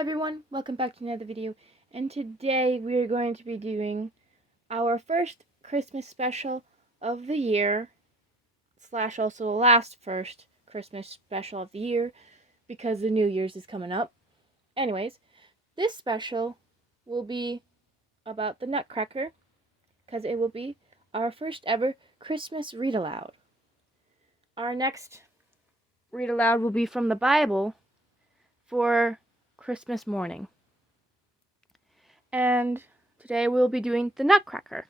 everyone, welcome back to another video, and today we are going to be doing our first Christmas special of the year, slash also the last first Christmas special of the year, because the New Year's is coming up. Anyways, this special will be about the Nutcracker, because it will be our first ever Christmas read-aloud. Our next read-aloud will be from the Bible for Christmas morning. And today we'll be doing the Nutcracker.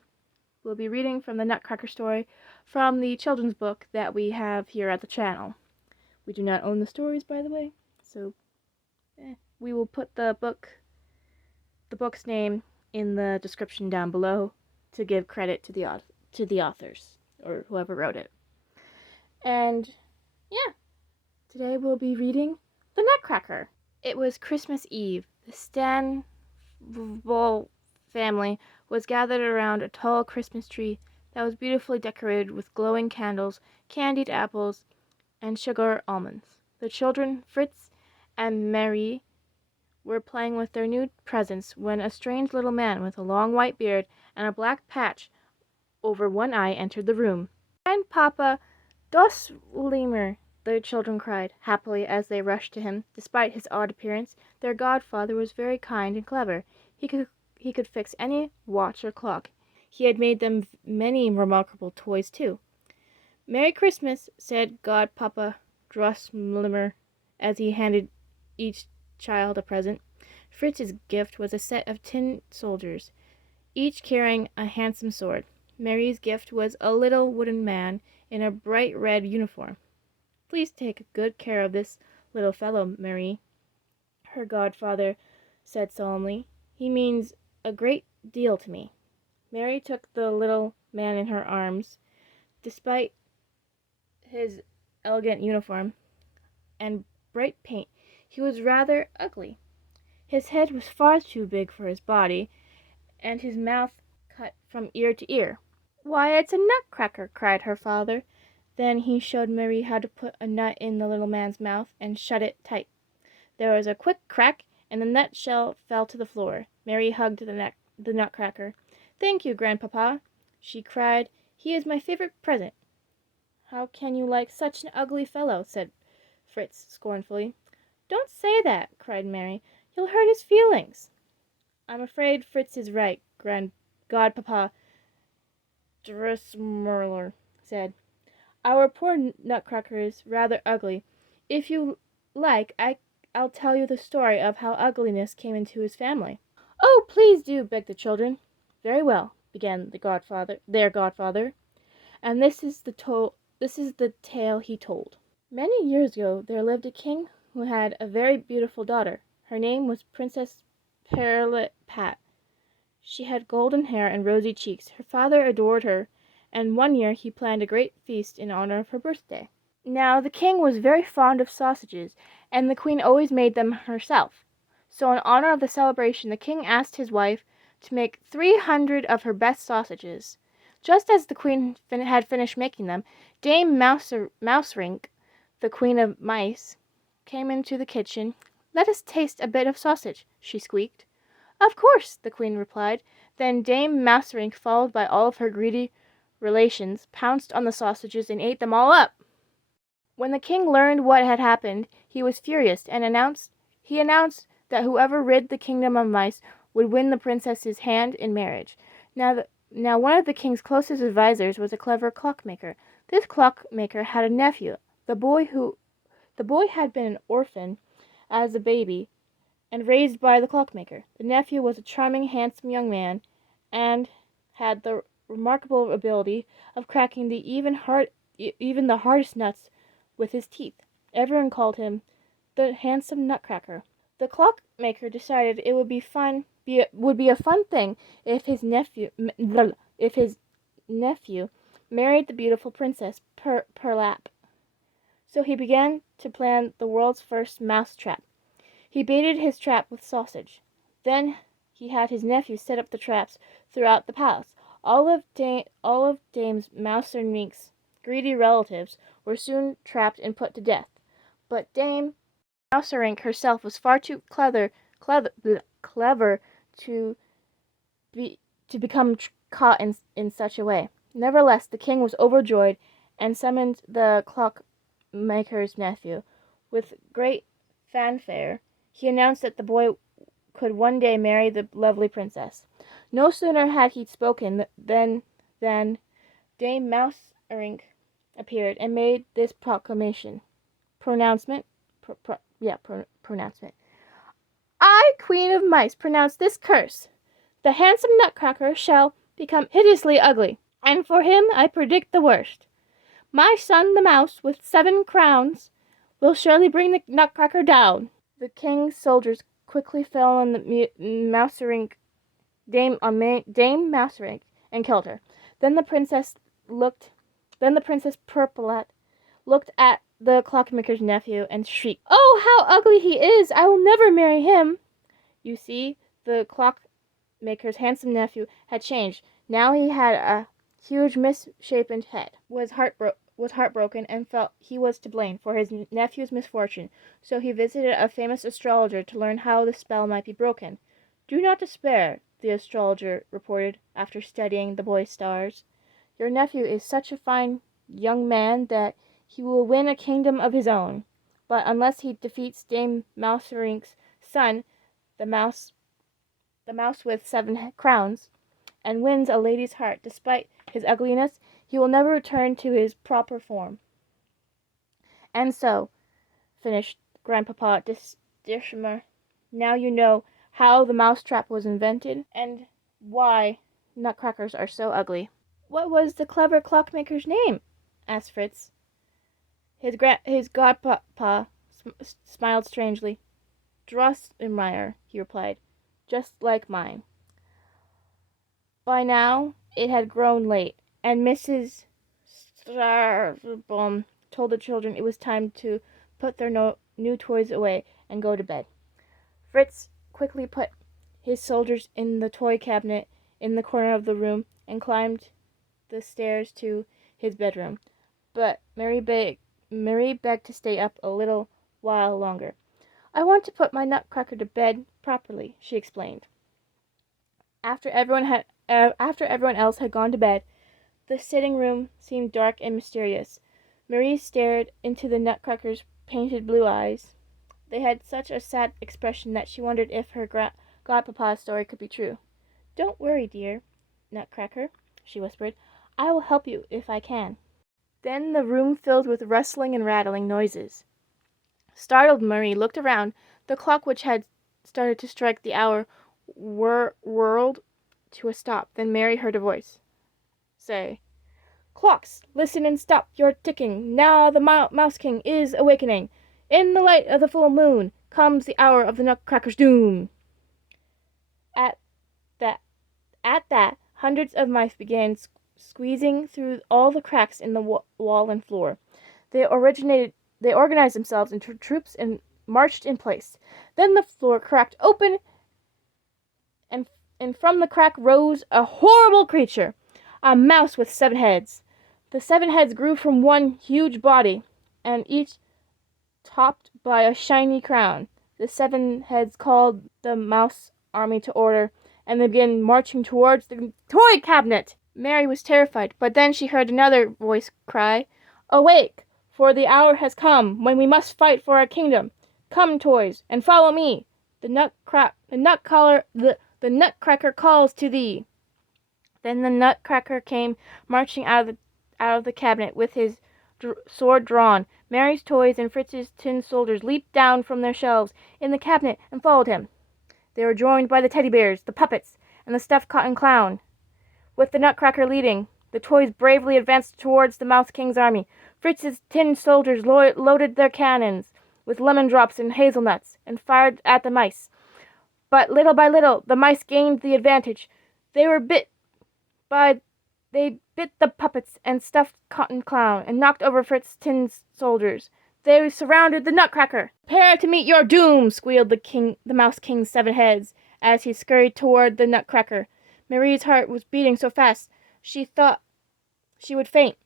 We'll be reading from the Nutcracker story from the children's book that we have here at the channel. We do not own the stories, by the way, so we will put the book's name in the description down below to give credit to the authors or whoever wrote it. And yeah, today we'll be reading the Nutcracker. It was Christmas Eve. The Stanwell family was gathered around a tall Christmas tree that was beautifully decorated with glowing candles, candied apples, and sugar almonds. The children, Fritz and Mary, were playing with their new presents when a strange little man with a long white beard and a black patch over one eye entered the room. "Grandpapa Doslimer!" the children cried happily as they rushed to him. Despite his odd appearance, their godfather was very kind and clever. He could fix any watch or clock. He had made them many remarkable toys, too. "Merry Christmas," said Godpapa Drosselmer as he handed each child a present. Fritz's gift was a set of tin soldiers, each carrying a handsome sword. Mary's gift was a little wooden man in a bright red uniform. "Please take good care of this little fellow, Mary," her godfather said solemnly. "He means a great deal to me." Mary took the little man in her arms. Despite his elegant uniform and bright paint, he was rather ugly. His head was far too big for his body, and his mouth cut from ear to ear. "Why, it's a nutcracker!" cried her father. Then he showed Mary how to put a nut in the little man's mouth and shut it tight. There was a quick crack, and the nutshell fell to the floor. Mary hugged the nutcracker. "Thank you, Grandpapa," she cried. "He is my favorite present." "How can you like such an ugly fellow?" said Fritz scornfully. "Don't say that," cried Mary. "You'll hurt his feelings." "I'm afraid Fritz is right," Godpapa Drosselmer said. "Our poor Nutcracker is rather ugly. If you like, I'll tell you the story of how ugliness came into his family." "Oh, please do," begged the children. "Very well," began their godfather, "and this is the tale he told. Many years ago there lived a king who had a very beautiful daughter. Her name was Princess Pirlipat. She had golden hair and rosy cheeks. Her father adored her, and one year he planned a great feast in honor of her birthday. Now the king was very fond of sausages, and the queen always made them herself. So in honor of the celebration, the king asked his wife to make 300 of her best sausages. Just as the queen had finished making them, Dame Mouserink, the queen of mice, came into the kitchen. "Let us taste a bit of sausage," she squeaked. "Of course," the queen replied. Then Dame Mouserink, followed by all of her greedy relations, pounced on the sausages and ate them all up. When the king learned what had happened, he was furious and announced that whoever rid the kingdom of mice would win the princess's hand in marriage. Now one of the king's closest advisors was a clever clockmaker. This clockmaker had a nephew. The boy had been an orphan as a baby and raised by the clockmaker. The nephew was a charming, handsome young man and had the remarkable ability of cracking even the hardest nuts with his teeth. Everyone called him the handsome Nutcracker. The clockmaker decided it would be a fun thing if his nephew married the beautiful Princess Pirlap. So he began to plan the world's first mouse trap. He baited his trap with sausage. Then he had his nephew set up the traps throughout the palace. All of Dame Mouserink's greedy relatives were soon trapped and put to death. But Dame Mouserink herself was far too clever clever to become caught in such a way. Nevertheless, the king was overjoyed and summoned the clockmaker's nephew. With great fanfare, he announced that the boy could one day marry the lovely princess. No sooner had he spoken than Dame Mouserink appeared and made this proclamation. Pronouncement? Pronouncement. I, Queen of Mice, pronounce this curse. The handsome Nutcracker shall become hideously ugly, and for him I predict the worst. My son, the mouse, with 7 crowns, will surely bring the Nutcracker down. The king's soldiers quickly fell on the Mouserink, Dame Mouserink, and killed her. Then the Princess Purplet looked at the clockmaker's nephew and shrieked, "Oh, how ugly he is! I will never marry him." You see, the clockmaker's handsome nephew had changed. Now he had a huge misshapen head, was heartbroken, and felt he was to blame for his nephew's misfortune. So he visited a famous astrologer to learn how the spell might be broken. "Do not despair," the astrologer reported after studying the boy's stars. "Your nephew is such a fine young man that he will win a kingdom of his own. But unless he defeats Dame Mouserink's son, the mouse with 7 crowns, and wins a lady's heart despite his ugliness, he will never return to his proper form." And so, finished Grandpapa Dishmer, now you know how the mousetrap was invented and why nutcrackers are so ugly. "What was the clever clockmaker's name?" asked Fritz. His godpapa smiled strangely. "Drosselmeyer," he replied, "just like mine." By now it had grown late, and Mrs. Starbaum told the children it was time to put their new toys away and go to bed. Fritz quickly put his soldiers in the toy cabinet in the corner of the room and climbed the stairs to his bedroom. But Mary begged to stay up a little while longer. "I want to put my Nutcracker to bed properly," she explained. After everyone else had gone to bed, the sitting room seemed dark and mysterious. Marie stared into the Nutcracker's painted blue eyes. They had such a sad expression that she wondered if her godpapa's story could be true. "Don't worry, dear Nutcracker," she whispered. "I will help you if I can." Then the room filled with rustling and rattling noises. Startled, Marie looked around. The clock, which had started to strike the hour, whirled to a stop. Then Mary heard a voice say, "Clocks, listen and stop your ticking. Now the Mouse King is awakening. In the light of the full moon comes the hour of the Nutcracker's doom." At that, hundreds of mice began squeezing through all the cracks in the wall and floor. They organized themselves into troops and marched in place. Then the floor cracked open, and from the crack rose a horrible creature, a mouse with 7 heads. The 7 heads grew from one huge body, and each topped by a shiny crown. The 7 heads called the mouse army to order, and they began marching towards the toy cabinet. Mary was terrified, but then she heard another voice cry, "Awake, for the hour has come when we must fight for our kingdom. Come, toys, and follow me. The Nutcracker calls to thee." Then the Nutcracker came marching out of the cabinet with his sword drawn. Mary's toys and Fritz's tin soldiers leaped down from their shelves in the cabinet and followed him. They were joined by the teddy bears, the puppets, and the stuffed cotton clown. With the Nutcracker leading, the toys bravely advanced towards the Mouse King's army. Fritz's tin soldiers loaded their cannons with lemon drops and hazelnuts and fired at the mice. But little by little, the mice gained the advantage. They bit the puppets and stuffed cotton clown and knocked over Fritz's tin soldiers. They surrounded the Nutcracker. "Prepare to meet your doom!" squealed the Mouse King's 7 heads as he scurried toward the Nutcracker. Marie's heart was beating so fast she thought she would faint,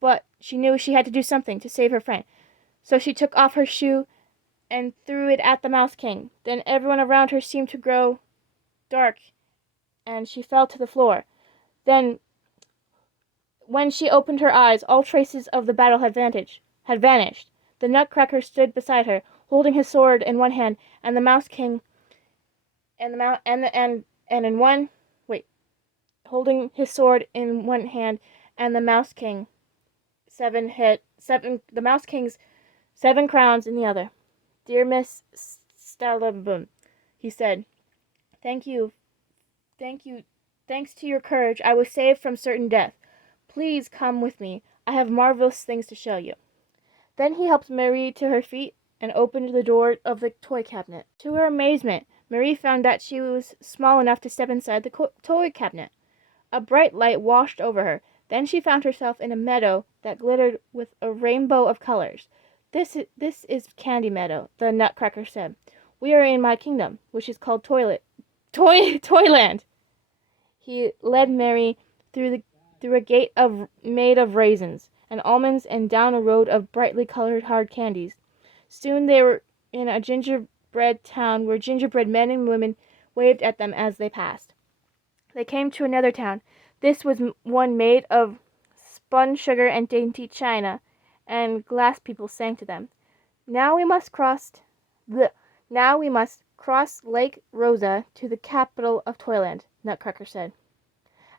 but she knew she had to do something to save her friend. So she took off her shoe and threw it at the Mouse King. Then everyone around her seemed to grow dark, and she fell to the floor. Then, when she opened her eyes, all traces of the battle had vanished. The Nutcracker stood beside her, holding his sword in one hand, and the Mouse King and in one holding his sword in one hand, and the Mouse King the Mouse King's 7 crowns in the other. "Dear Miss Stalabum," he said, thank you, thanks to your courage, I was saved from certain death. Please come with me. I have marvelous things to show you." Then he helped Marie to her feet and opened the door of the toy cabinet. To her amazement, Marie found that she was small enough to step inside the toy cabinet. A bright light washed over her. Then she found herself in a meadow that glittered with a rainbow of colors. This is Candy Meadow," the Nutcracker said. "We are in my kingdom, which is called Toyland." He led Mary through a gate made of raisins and almonds and down a road of brightly colored hard candies. Soon they were in a gingerbread town where gingerbread men and women waved at them as they passed. They came to another town. This was one made of spun sugar and dainty china, and glass people sang to them. Now we must cross Lake Rosa to the capital of Toyland," Nutcracker said.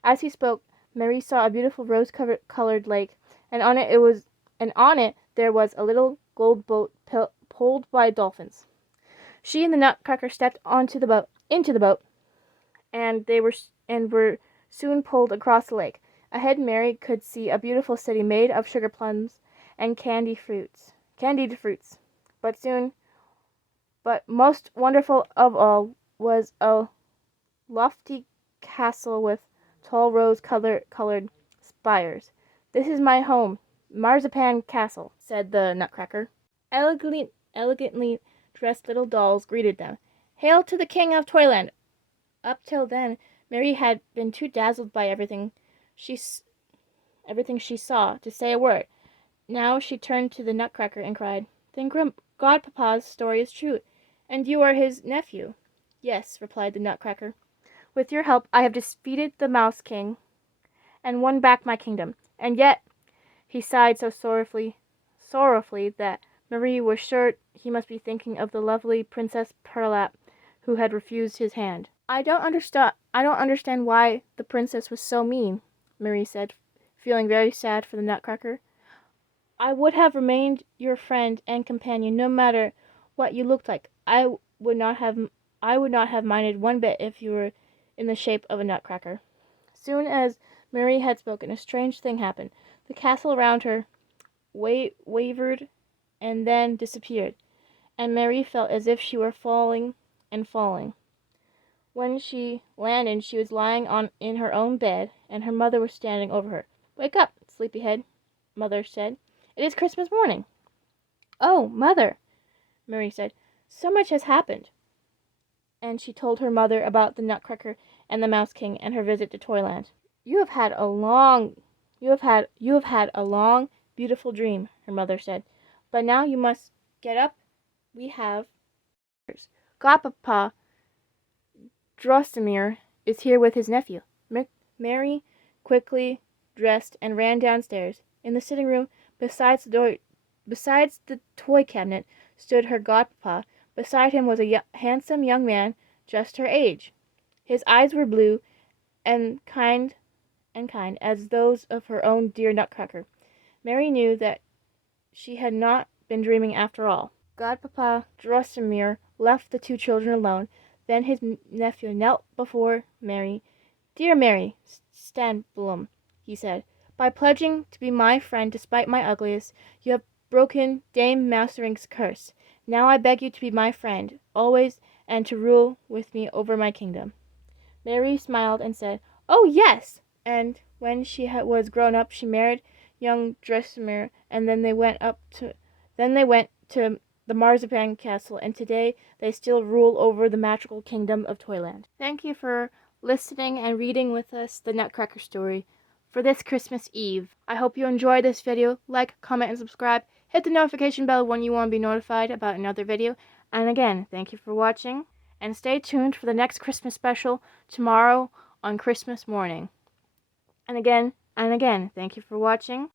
As he spoke, Mary saw a beautiful rose-colored lake, and on it there was a little gold boat pulled by dolphins. She and the Nutcracker stepped into the boat, and were soon pulled across the lake. Ahead, Mary could see a beautiful city made of sugar plums and candied fruits. But most wonderful of all was a lofty castle with tall rose-colored spires. "This is my home, Marzipan Castle," said the Nutcracker. Elegantly dressed little dolls greeted them. "Hail to the King of Toyland!" Up till then, Mary had been too dazzled by everything she saw to say a word. Now she turned to the Nutcracker and cried, "Then Godpapa's story is true, and you are his nephew?" "Yes," replied the Nutcracker. "With your help I have defeated the Mouse King and won back my kingdom. And yet," he sighed so sorrowfully that Marie was sure he must be thinking of the lovely Princess Perlap who had refused his hand. I don't understand why the princess was so mean," Marie said, feeling very sad for the Nutcracker. "I would have remained your friend and companion no matter what you looked like. I would not have minded one bit if you were in the shape of a Nutcracker." Soon as Marie had spoken, a strange thing happened. The castle around her wavered and then disappeared, and Mary felt as if she were falling and falling. When she landed, she was lying in her own bed, and her mother was standing over her. "Wake up, sleepyhead," Mother said. "It is Christmas morning." "Oh, Mother," Mary said, "so much has happened." And she told her mother about the Nutcracker and the Mouse King and her visit to Toyland. You have had a long, beautiful dream," her mother said. "But now you must get up. We have Godpapa Drosselmeyer is here with his nephew." Mary quickly dressed and ran downstairs. In the sitting room, besides the toy cabinet, stood her godpapa. Beside him was a handsome young man, just her age. His eyes were blue and kind as those of her own dear Nutcracker. Mary knew that she had not been dreaming after all. Godpapa Drosselmeyer left the 2 children alone. Then his nephew knelt before Mary. "Dear Mary Stanblum," he said, "by pledging to be my friend despite my ugliness, you have broken Dame Mouserink's curse. Now I beg you to be my friend always and to rule with me over my kingdom." Mary smiled and said, "Oh, yes!" And when she was grown up, she married young Drosselmeyer, and then they went to the Marzipan Castle, and today they still rule over the magical kingdom of Toyland. Thank you for listening and reading with us the Nutcracker story for this Christmas Eve. I hope you enjoyed this video. Like, comment, and subscribe. Hit the notification bell when you want to be notified about another video. And again, thank you for watching. And stay tuned for the next Christmas special tomorrow on Christmas morning. And again, thank you for watching.